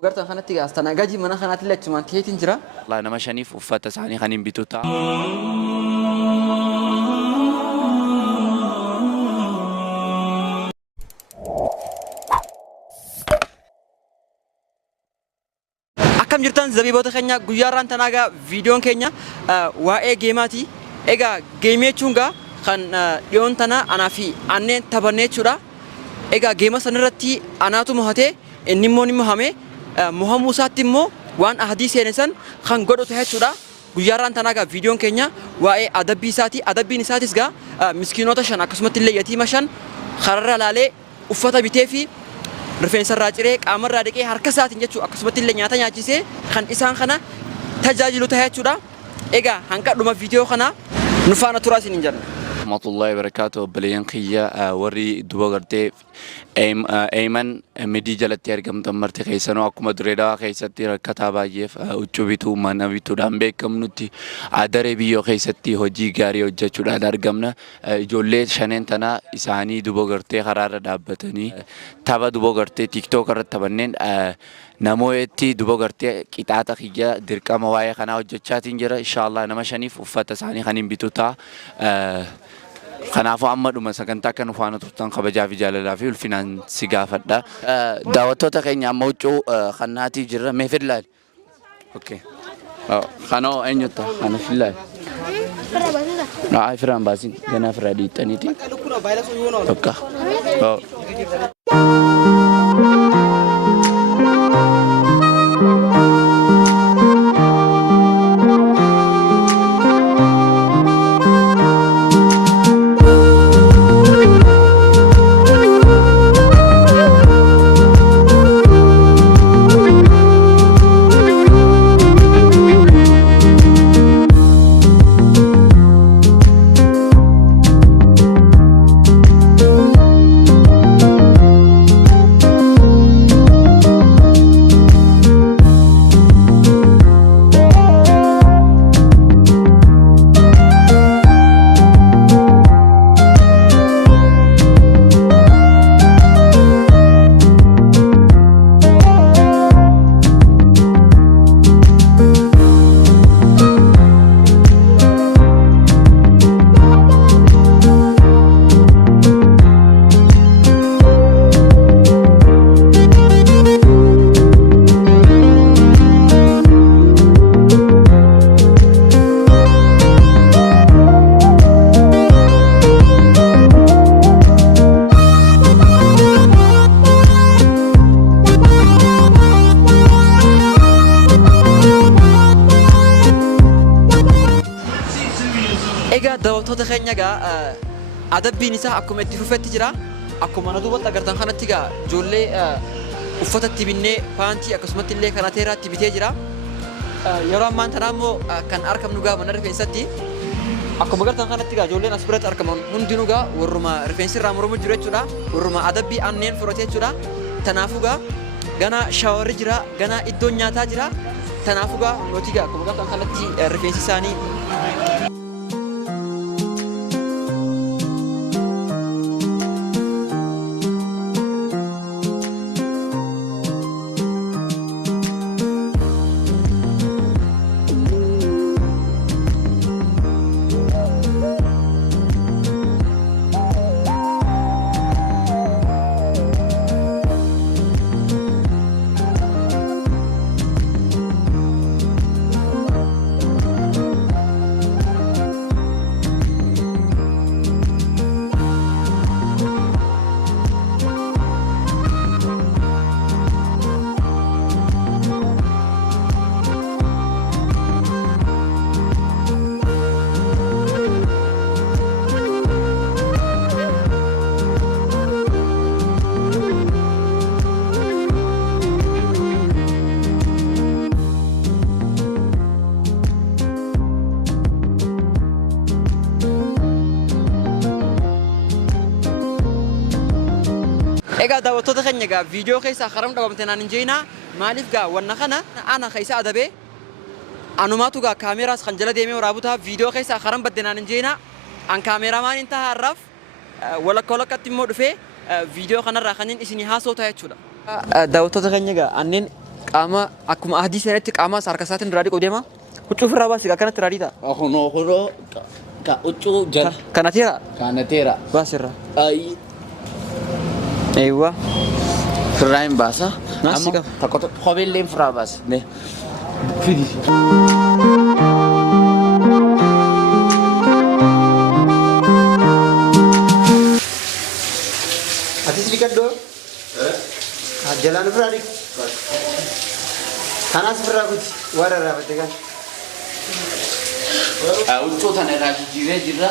Gartaan kanatti gaastana gaji mana kanatti lachumaan tiyeetiin jira. Allah nama shaniif uffata isaanii kan hin bitu ta'a. Akkam jirtan zabiboota keenya guyyaarraan tanaagaa viidiyoon keenya waa'ee geemaati. Egaa geemii jechuun kan dhiyoon tana anaa fi anneen taphannee jechuudha. Egaa geema sanarratti anaatu mohatee inni immoo ni mohame. Muhammad isaatti immoo waan ahadii seenessan kan godhatu jechuudha. Guyyaarraan tanaagaa viidiyoon keenya waa'ee adabbii isaati. Adabbiin isaatis miskiinota shan akkasumatti illee yatiima shan kararra laalee uffata bitee fi rifeensa irraa ciree qaamarraa dhiqee harka isaatiin jechuudha akkasumatti illee nyaata nyaachisee kan isaan kana tajaajilu ta'e jechuudha. Egaa hanga dhuma viidiyoo kana nu faana turaa isiniin jenna. Rahmatullahi barakatuh beliyan kiyya warri duba gartee Ayman midii jalatti argamtan marti keessanoo akkuma dureedhaa keessatti rakkataa baay'eef huccuu bituu mana bituudhaan beekamnutti adaree biyyoo keessatti hojii gaarii hojjechuudhaan argamna. Ijoollee shaneen tanaa isaanii duba gartee karaarra dhaabbatanii tapha duba gartee TikTok irratti taphanneen namooti duba gartee qixaaxa kiyya dirqama waa'ee kanaa hojjechaatiin jira. Inshallah nama shaniif uffata isaanii kan hin bitu ta'a. Kanaafuu amma dhuma sagantaa kan faana turtan kabajaa fi jaalalaa fi ulfinaan si gaafadha. Daawwattoota keenya amma huccuu kannaatii jirra mee fillaali. Okay. Kanoo eenyuta kana fillaali. Firaan baasin ganaa firaa dhiittaniiti. Tokko. Daawwattoota keenya adabbiin isaa akkuma itti fufetti jira. Akkuma na duubatti agartan kanatti ijoollee uffata itti binnee paantii akkasumatti illee kanateeraa itti bitee jira. Yeroo ammaan tanaa immoo kan argamnu mana rifeensatti. Akkuma agartan kanatti ijoolleen as biratti argaman hundinuu warruma rifeensi irraa muramu jiru jechuudha. Warruma adabbii anneen fudhatee jechuudha. Kanaafuu gana shaawarri jira, gana iddoon nyaataa jira. Kanaafuu nuti akkuma agartan kanatti rifeensi isaanii Egaa daawwattoota keenya viidiyoo keessaa karam dhabamte naan hin jeena maaliif wanna kana ana keessa adabee anumaatu kaameraas kan jala deemee waraabutaa viidiyoo keessaa karam badde naan hin jeena an kaameramaan hin taharraaf walakkatti immoo dhufee viidiyoo kanarraa kan isin haasoo ta'e jechuudha. Daawwattoota keenya anneen qaama akkuma adii sanatti qaama harka isaatiin raadii qodeema. Huccuu ofirraa baasi akkanatti raadii ta'a. Hono ka huccuu jala. Kanateera. Kanateera. Baasirra. Ay. Eewwa. Firraa hin baasa. Naasi qaba. Tokko kopheellee firraa baasi. Fidi. Atis dikaddo. Jalan firraa dik. Kanas firraa kuti warra raafate kan. Huccuu tana irraa jijjiiree jirra.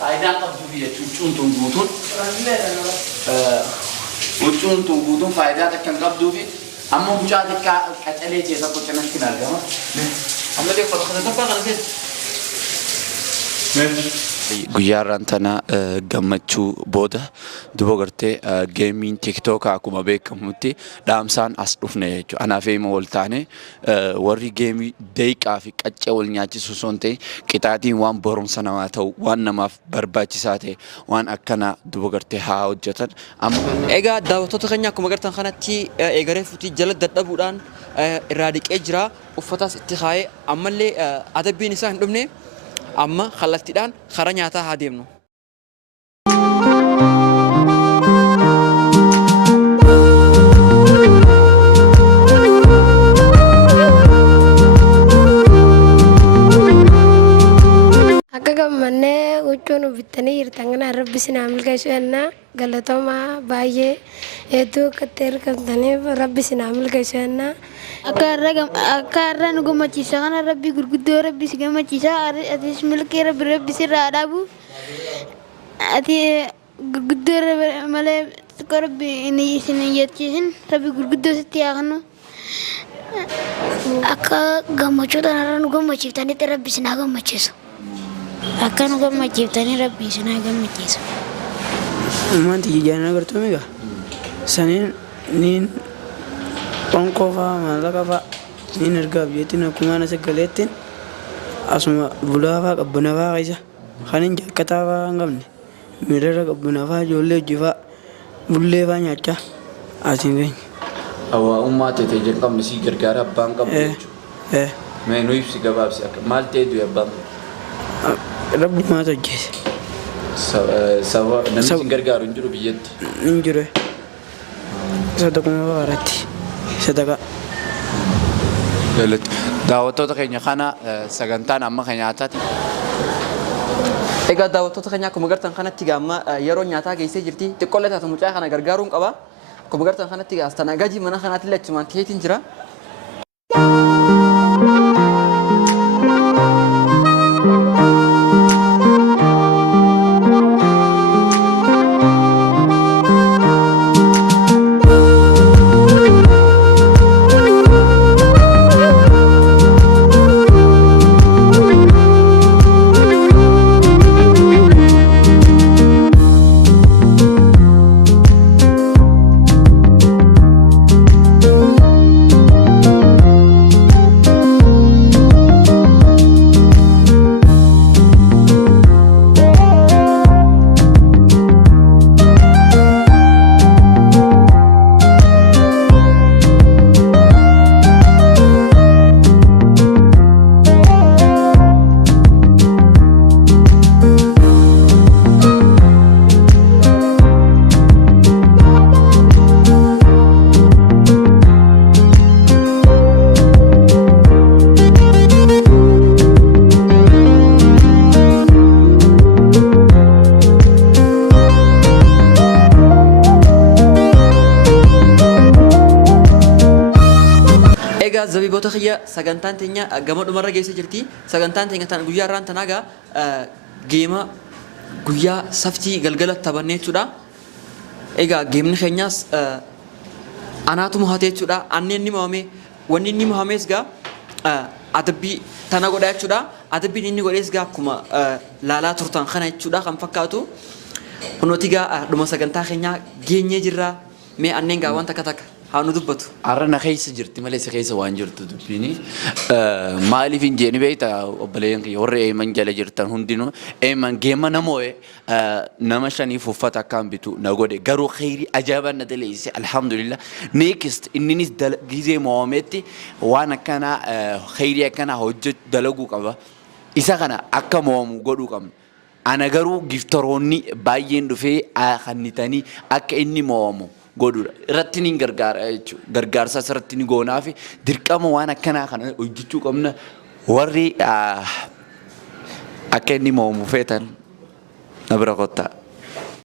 Faayidaan qabdu biyya huccuun tun guutuun. Huccuun tun guutuun faayidaa takka hin qabduu fi amma mucaa xiqqaa qacalee keessa qocanatti hin argama. Amma deeffatu kana tabbaa kana keessa. Guyyaarraan tana gammachuu booda duba gartee geemiin tiktookaa akkuma beekamutti dhaamsaan as dhufne jechuudha. Anaaf immoo wal taane warri geemii deeqaa fi qaccee wal nyaachisu osoo hin ta'in qixaaxiin waan barumsa namaa ta'u waan namaaf barbaachisaa ta'e waan akkanaa duba gartee haa hojjetan. Egaa daawwattoota keenya akkuma agartan kanatti eegaree fuutii jala dadhabuudhaan irraa dhiqee jira. Uffataas itti kaa'ee ammallee adabbiin isaa hin dhumne. Amma kallattiidhaan karaa nyaataa haa deemnu. Akka gammannee huccuun bittanii jirtan kana rabbi sinaa milkeessu ennaa galatoomaa baay'ee hedduu akkatti hirkataniif rabbi sinaa milkeessu ennaa. Akka har'a nu gammachiisa kana rabbi gurguddoo rabbi si gammachiisa atis milkii rabbi sirraa dhaabu ati gurguddoo malee rabbi isin hin jechiisin rabbi gurguddoo sitti haa kennu. Akka gammachuu tanarra nu gammachiiftanitti rabbi sinaa gammachiisu. Akka nu gammachiiftanii rabbi sinaa gammachiisu. Wanti jijjiirama agartuu miidha. Saniin niin qonkoo fa'aa maallaqa fa'aa niin ergaaf jettiin akkuma ana sagaleettiin asuma bulaa fa'aa qabbana fa'aa keessa kan hin jaakkataa fa'aa hin qabne miidhagina qabbana fa'aa ijoollee hojii fa'aa bullee fa'aa nyaachaa asiin keenya. Hawaasummaa ta'ee jalqabni si gargaara abbaan qabu jechuudha. Mee nu ibsi gabaabsi maal ta'ee du'e abbaan qabu? Rabbi maata hojjete. Namni si gargaaru hin jiru biyyatti? Hin jiru. Sadaquma fa'aa irratti. Sadaqa. Daawwattoota keenya kana sagantaan amma kan nyaataati. Egaa daawwattoota keenya akkuma agartan kanatti gaamma yeroo nyaataa geessee jirti. Xiqqoolee taatu mucaa kana gargaaruun qaba. Akkuma agartan kanatti astanaagaajii mana kanaatti illee achumaan ta'eetiin jira. Zabiboota kiyya sagantaan teenya gama dhumarra geessee jirti. Sagantaan teenya tan guyyaa irraan tanaagaa geema guyyaa saftii galgala taphannee jechuudha. Egaa geemni keenyaas anaatu mohatee jechuudha. Anneen ni mohame wanni inni mohamees gaa adabbii tana godhaa jechuudha. Adabbiin inni godhees gaa akkuma laalaa turtan kana jechuudha kan fakkaatu. Kunooti gaa dhuma sagantaa keenyaa geenyee jirra. Mee anneen gaa waan takka takka haa nu dubbatu. Arrana keessa jirti malee isa keessa waan jirtu dubbiini. Maaliif hin jeeni beektaa obboleeyyan kiyya warri eeman jala jirtan hundinuu eeman geema namoo'e nama shaniif uffata akkaan bitu na godhe garuu khayrii ajaa'ibaa na daleesse alhamdulillah. Next inninis gizee moo'ametti waan akkanaa khayrii akkanaa hojjetu dalaguu qaba. Isa kana akka moo'amu godhuu qabna. Ana garuu giftaroonni baay'een dhufee kannitanii akka inni moo'amu godhudha. Irratti ni gargaara jechuudha. Gargaarsa irratti ni goonaa fi dirqama waan akkanaa kana hojjechuu qabna. Warri akka inni moo'amu feetan na bira kottaa.